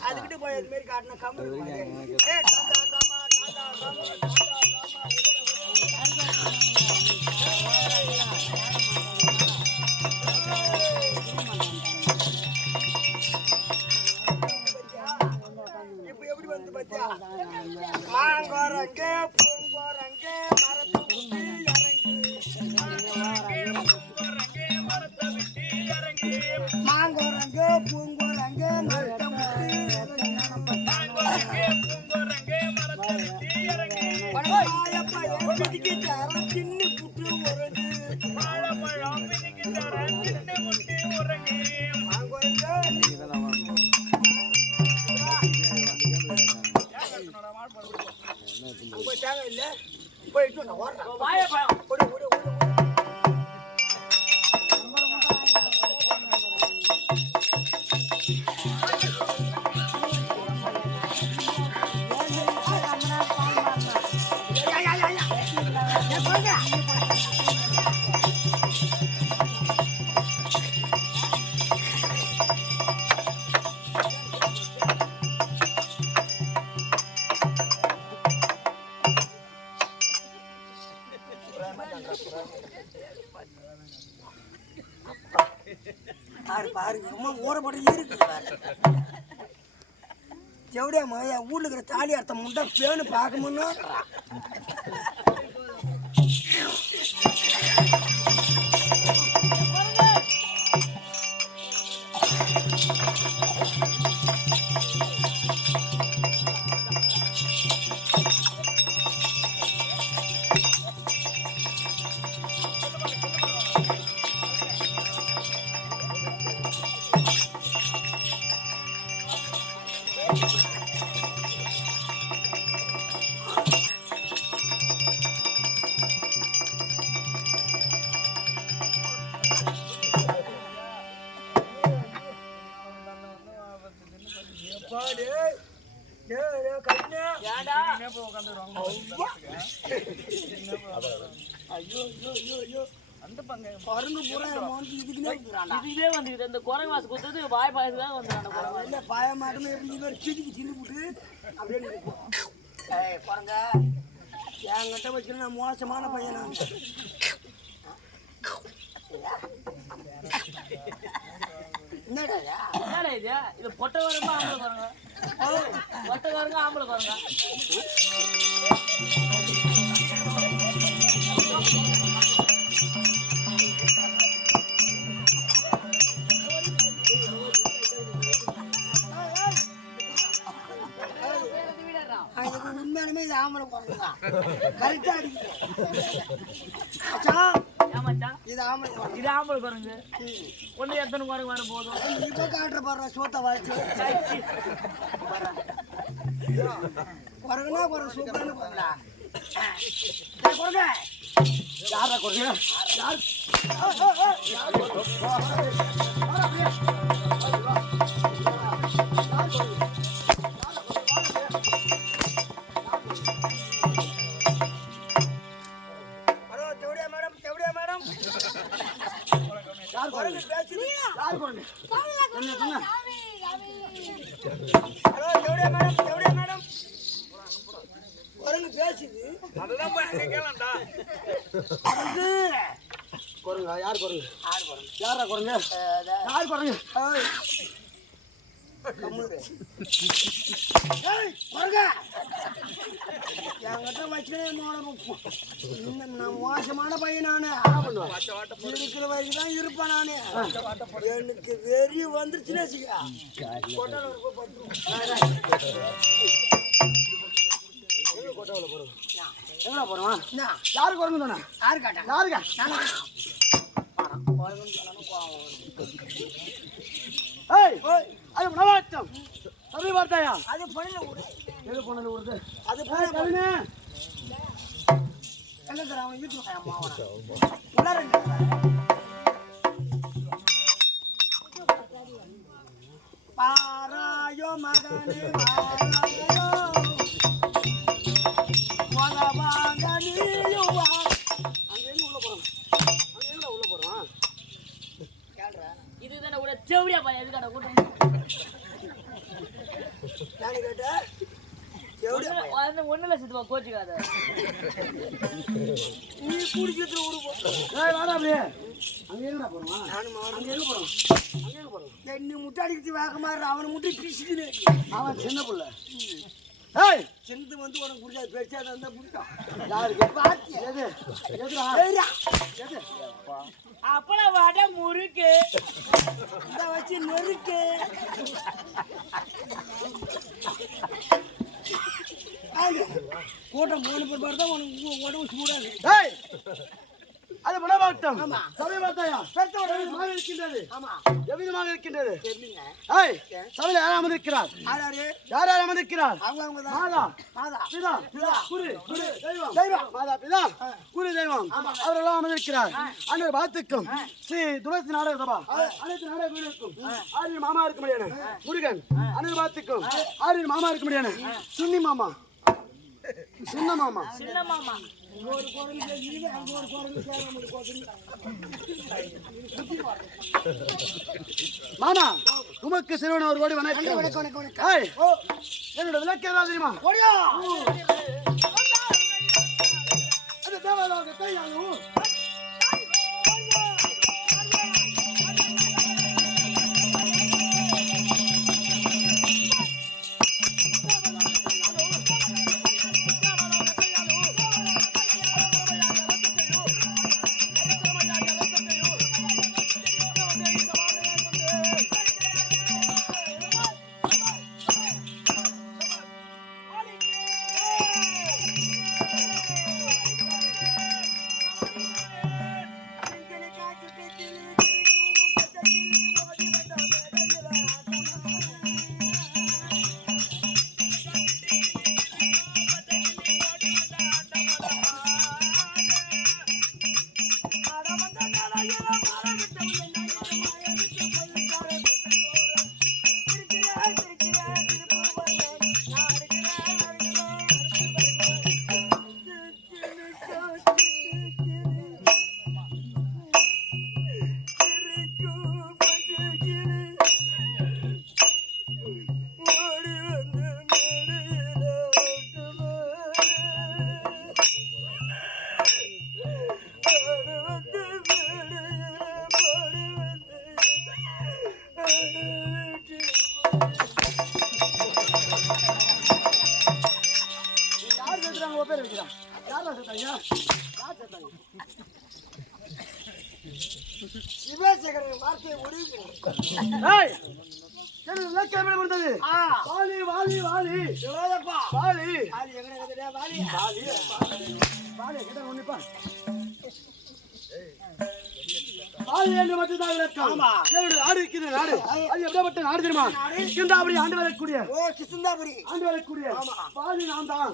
அதுக்கிட்ட போய் இது மாதிரி காட்டின கம்பு இப்ப எப்படி வந்து பத்தியா மாங்கோரங்க பூங்கோரங்க மரத்தை விட்டு இறங்கி மாங்கோரங்க பூங்கோரங்க மரத்தை விட்டு சின்ன புட்டு தேவை இல்லை போயிட்டு செவடியாமா என் ஊர்ல இருக்கிற தாலி அர்த்தம் முண்டா பேனு பார்க்கணும்னா என்கிட்ட வச்சு மோசமான பையன் என்னடா இது பொட்டை வரங்க ஆம்பளை பாருங்க பொட்டை வரங்க ஆம்பளை பாருங்க உண்மையாலுமே இது ஆம்பளை குறைஞ்சுதான் கரெக்டா இது ஆம்பளை குறைஞ்சு ஒண்ணு எத்தனை குறை வர போதும் இப்ப காட்டுற பாரு சோத்த வாழ்ச்சி குறைனா குறை சூப்பர்னு குறைடா குறைங்க யாரா குறைங்க யார் குரங்கு யாரா குரங்கு யார் குரங்கு என்கிட்ட வச்சுனே நான் மோசமான பையன் நானு இருக்கிற வரைக்கும் தான் இருப்பேன் நானு எனக்கு வெறி வந்துருச்சுன்னு வச்சுக்க கொட்டாவில் போறோம் எவ்வளோ போறோம் யாரு குரங்கு தானே யாரு காட்டேன் யாருக்கா அது நவாச்சம் சரி வார்த்தையா அது பொண்ணு எது பொண்ணு ஊருது அது பொண்ணு என்ன தர அவன் வீட்டுக்கு பாராயோ மகனே பாராயோ வாங்க நீயோ வா அங்க எங்க உள்ள போறோம் அங்க எங்க உள்ள போறோம் இதுதானே உட செவடியா பையன் எதுக்காட கூட்டம் ஒண்ணு இல்ல சித்துவா கோச்சுக்காத. நீ குடிக்கிறதுல ஒரு வாடா அப்படியே அங்க எங்கடா போறோமா? அங்க எங்க போறோம்? நீ முட்டை அடிக்கிறது வேக மாதிரி அவனை முட்டை பிரிச்சுக்கின்னு அவன் சின்ன புள்ள. ஏய் சிந்து வந்து உனக்கு குடிக்காது பெருசா இருந்தா குடிக்கும். யாருக்கு பாத்தி எது எதுடா எது அப்பளம் வடை முறுக்கு இத வச்சு நெருக்கு கூட்டம் போன பிற்பாடு தான் உனக்கு உடம்பு சூடாது. ஏய் அது புலவாட்டம். சபை பார்த்தாயா? எவ்விதமாக இருக்கின்றது? எவ்விதமாக இருக்கின்றது? ஏய் சபையில் யார் அமர்ந்திருக்கிறார்? யார் யார் அமர்ந்திருக்கிறார்? மாதா பிதா குரு தெய்வம் மாதா பிதா குரு தெய்வம் அவரெல்லாம் அமர்ந்திருக்கிறார். அன்னர் பார்த்துக்கும் ஸ்ரீ துளசி நாடக சபா அனைத்து நாடக வீரருக்கும் ஆரியர் மாமா இருக்க முடியாது முருகன் அன்னர் பார்த்துக்கும் ஆரியர் மாமா இருக்க முடியாது சின்னி மாமா சின்ன மாமா சின்ன மாமா ஒரு குரங்கு கேக்குது அங்க ஒரு குரங்கு கேட்க முடியும். மாமா உமக்கு சிறுவன் ஒரு கோடி வணக்கம். வணக்கம் ஏய் என்னோட விளக்கு ஏதாவது தெரியுமா? ஓடியா அது தேவலோகத்தை யாரும் சிவசேகரன் வார்த்தையை முடிவு வாலி வாலி வாலி வாலி வாலி கிட்ட ஒண்ணுப்பா வாலி என்று மட்டும்தான் விளக்கம். ஆடு இருக்கிற நாடு அது எப்படிப்பட்ட நாடு தெரியுமா? கிருந்தாபுரி ஆண்டு வரக்கூடிய ஆண்டு வரக்கூடிய வாலி நான் தான்.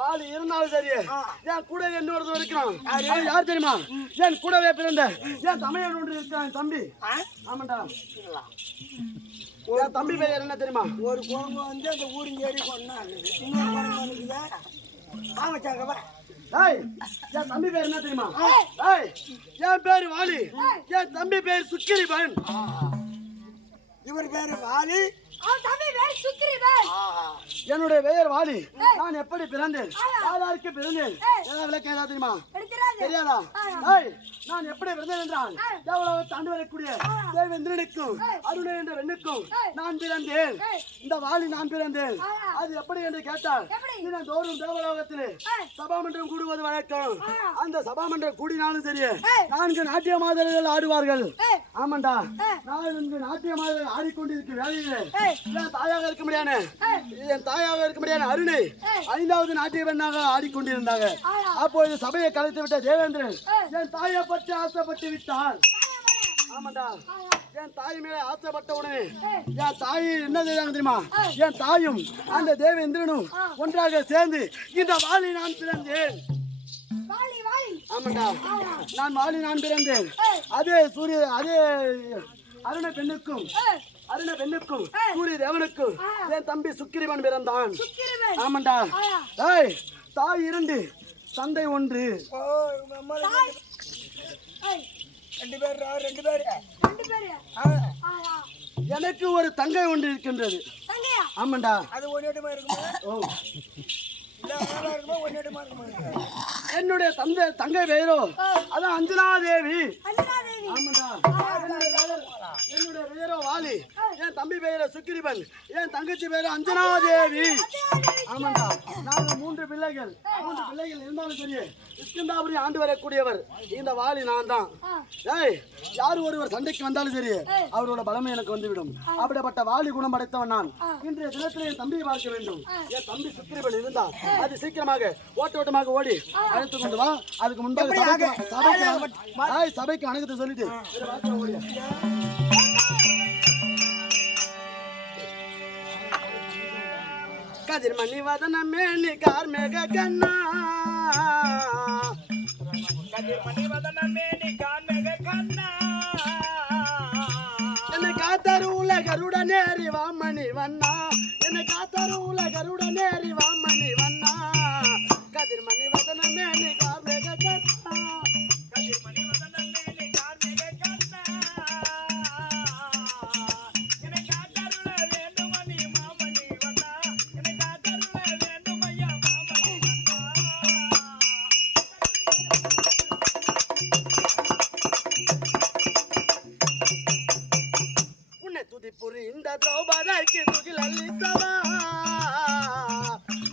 வாலி இருந்தாலும் சரி என் கூட இன்னொருத்தர் இருக்கிறான். அது யார் தெரியுமா? என் கூடவே பிறந்த என் தமிழன் ஒன்று இருக்கிறான் தம்பி. ஆமாண்டா என் தம்பி பேர் என்ன தெரியுமா? ஒரு குழம்பு வந்து அந்த ஊரின் ஏறி கொண்டாங்க இன்னொரு குழம்பு வந்துக்குதா ஆமாச்சாங்கப்பா. ஏய் என் தம்பி பேர் என்ன தெரியுமா? ஏய் என் பேரு வாலி என் தம்பி பேர் சுக்கிரிபன். இவர் பேரு வாலி என்னுடைய பெயர் வாலி. நான் எப்படி பிறந்தேன் யாருக்கு பிறந்தேன் ஏதாவது விளக்கம் ஏதாவது தெரியுமா? தெரியாதா? ஏய் நான் எப்படி பிறந்தேன் என்றால் எவ்வளவு தாண்டி வரக்கூடிய தேவேந்திரனுக்கும் அருணை என்ற வெண்ணுக்கும் நான் பிறந்தேன். இந்த வாலி நான் பிறந்தேன். அது எப்படி என்று கேட்டால் தினந்தோறும் தேவலோகத்திலே சபாமன்றம் கூடுவது வழக்கம். அந்த சபாமன்றம் கூடினாலும் சரி 4 நாட்டிய மாதர்கள் ஆடுவார்கள். ஆமாண்டா 4 நாட்டிய மாதர்கள் ஆடிக்கொண்டிருக்கும் வேலையிலே என் தாயாக இருக்க முடியாது என் தாயாக இருக்க முடியாது அருணை 5வது நாட்டிய பெண்ணாக ஆடிக்கொண்டிருந்தாங்க. அப்போது சபையை கலைத்து விட்ட தேவேந்திரன் என் தாயை பற்றி ஆசைப்பட்டு விட்டார். ஆமாண்டா என் தாய் மேல ஆசைப்பட்ட உடனே என் தாய் என்ன செய்தாங்க தெரியுமா? என் தாயும் அந்த தேவேந்திரனும் ஒன்றாக சேர்ந்து இந்த வாலி நான் பிறந்தேன். ஆமாண்டா நான் வாலி நான் பிறந்தேன். அதே அருண பெண்ணுக்கும் சூரிய தேவனுக்கும் என் தம்பி சுக்கிரிவன் பிறந்தான். ஆமாண்டா ஏய் தாய் 2 தந்தை 1. ரெண்டு பேர் எனக்கு ஒரு தங்கை ஒன்று இருக்கின்றது. ஆமாண்டா அது ஒரேடமா இருக்குமா? ஓ என்னுடைய தங்கை பெயரோ அதான் அஞ்சனா தேவி. ஆமாண்டா. என்னுடைய பெயரோ வாலி, என் தம்பி பெயரோ சுக்கிரிபன், என் தங்கச்சி பெயரோ அஞ்சனா தேவி. ஆமாண்டா. நாங்கள் 3 பிள்ளைகள் இருந்தாலும் சரி கிருஷ்ணாபுரி ஆண்டு வரக்கூடியவர் இந்த வாலி நான் தான். ஏய், யார் ஒருவர் சண்டைக்கு வந்தாலும் சரி அவரோட பலமை எனக்கு வந்துவிடும். அப்படிப்பட்ட வாலி குணம் படைத்தவன் நான். இன்றைய தினத்தில் என் தம்பியை பார்க்க வேண்டும். என் தம்பி சுக்கிரிபன் இருந்தால் அது சீக்கிரமாக ஓட்டமாக ஓடி அழைத்து கொண்டு வா. அதுக்கு முன்பாக சபைக்கு அணுகத்தை சொல்லிட்டு கதிர்மணி வதனமே நீ கார்மேக கண்ணா, கதிர்மணி வதனமே நீ கார்மேக கண்ணா, என்னை காத்தருள கருடனேறி வாமணி வண்ணா, என்னை காத்தருள கருடனேறி வாமணி வண்ணா, கதிர்மணி வதனமே நீ கார்மேக கண்ணா, கதிர்மணி வதனமே நீ கார்மேக கண்ணா, என்னை காத்தருள வேண்டும் நீ மாமணி வண்ணா, என்னை காத்தருள வேண்டும் ஐயா மாமணி வண்ணா. உன்னை துதிப்புரி இந்த திரௌபதிக்கு துகில் அளித்தவா,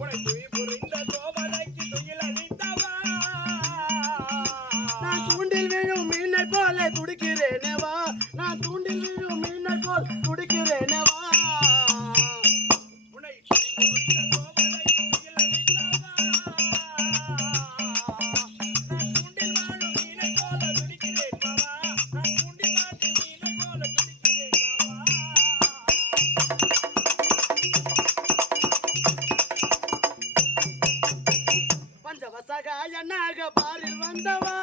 உன்னை துதி புரிந்த சோபனைக்கு துயில் அளித்தவா, நான் தூண்டில் விழும் மீனை போல துடிக்கிறேனேவா, நான் தூண்டில் விழும் மீனை போல் துடிக்கிறேனேவா, உன்னை துதி புரிந்த சோபனைக்கு துயில் அளித்தவா, நான் தூண்டில் வாழும் மீனை போல துடிக்கிறேன் மாமா, நான் தூண்டில் மாட்டி மீனை போல துடிக்கிறேன் மாமா. பஞ்சவசகாயனாக பாரில் வந்தவா,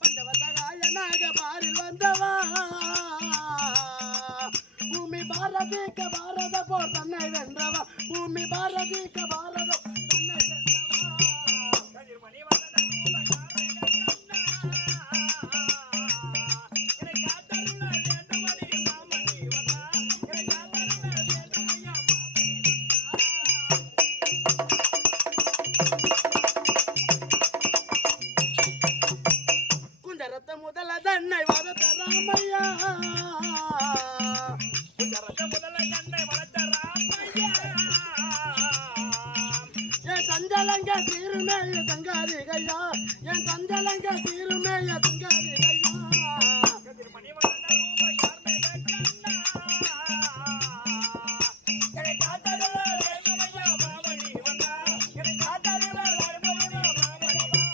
பஞ்சவசகாயனாக பாரில் வந்தவா, பூமி பாரதிக்க பாரத போர் தன்னை வென்றவா, பூமி பாரதிக்க பாரத தன்னை வென்றவா, கதிர்மணி வதனமே என்னை காத்தருள வேண்டும் அடி மாமணி வண்ணா, என்னை காத்தருள வேண்டும் ஐயா மாமணி குஞ்சரத்த முதல தன்னை வதத்த ராமையா, குஞ்சரத்த முதல கண்ணை வளர்த்த ராமையா, என் தஞ்சலங்க தீருமேய சங்காரிகையா, என் தஞ்சலங்க தீருமேய சங்காரிகையா, கதிர்மணி வதன ரூப கார்மேக கண்ணா, என்னை காத்தருள வேண்டும் ஐயா மாமணி வண்ணா, என்னை காத்தருள வேண்டும் ஐயா மாமணி வண்ணா.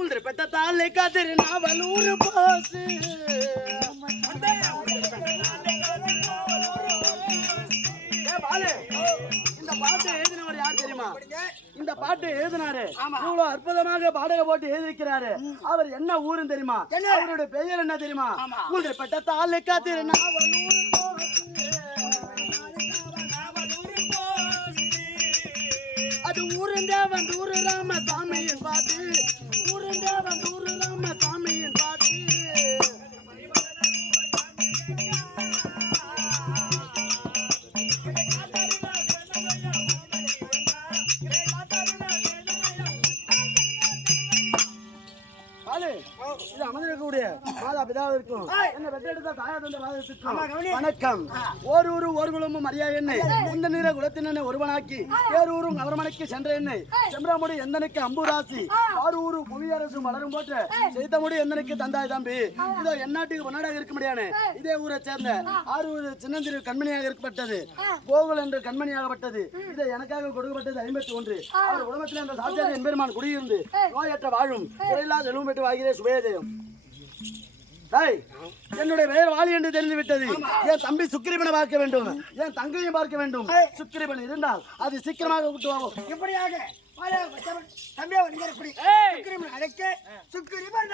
உந்திர பெட்ட தாலை கதிர் நாவலூர் போசு, ஏ பாலு, இந்த பாட்டு எழுதினவர் யார் தெரியுமா? இந்த பாட்டு எழுதினாரு இவ்வளவு அற்புதமாக பாடக போட்டு எழுதியிருக்கிறாரு. அவர் என்ன ஊருன்னு தெரியுமா? அவருடைய பெயர் என்ன தெரியுமா? உந்திர பெட்ட தாலை கதிர் நாவலூர் போசு, அது ஊருந்தேவன் ஊரு ராமசாமியின் பாட்டு, ஊருந்தேவன் ஊரு ராமசாமியின் பாட்டு, பாலு, இது அமர்ந்திருக்கக்கூடிய மாதா பிதாவிற்கும் என்ன பெற்றெடுத்த தாயா தந்த பாதத்திற்கும் வணக்கம். ஓர் ஊரு ஓர் குலமும் அறியா என்னை இந்த நீர குலத்தினை ஒருவனாக்கி ஏரூரும் அவரமனைக்கு சென்ற என்னை செம்ராமுடி எந்தனுக்கு அம்புராசி ஆறு ஊரு புவியரசு மலரும் போட்டு செய்த முடி எந்தனுக்கு தந்தாய் தம்பி. இதோ எந்நாட்டுக்கு பொன்னாடாக இருக்க முடியாது இதே ஊரை சேர்ந்த ஆறு ஊர் சின்னந்திரு கண்மணியாக இருக்கப்பட்டது, கோகுல் என்று கண்மணியாகப்பட்டது. இதை எனக்காக கொடுக்கப்பட்டது 51. அவர் குடும்பத்தில் அந்த சாட்சியாக என்பெருமான் குடியிருந்து நோயற்ற வாழும் குறையில்லா செல்வம் பெற்று வாழ்கிறேன். சுபேஜயம். என்னுடைய பெயர் வாலி என்று தெரிந்து விட்டது. என் தம்பி சுக்கிரிபனை பார்க்க வேண்டும், என் தங்கையும் பார்க்க வேண்டும். சுக்கிரிபன் இருந்தால் அது சீக்கிரமாக விட்டு வாங்கும். இப்படியாக தம்பியை அழைக்க சுக்கிரிபன்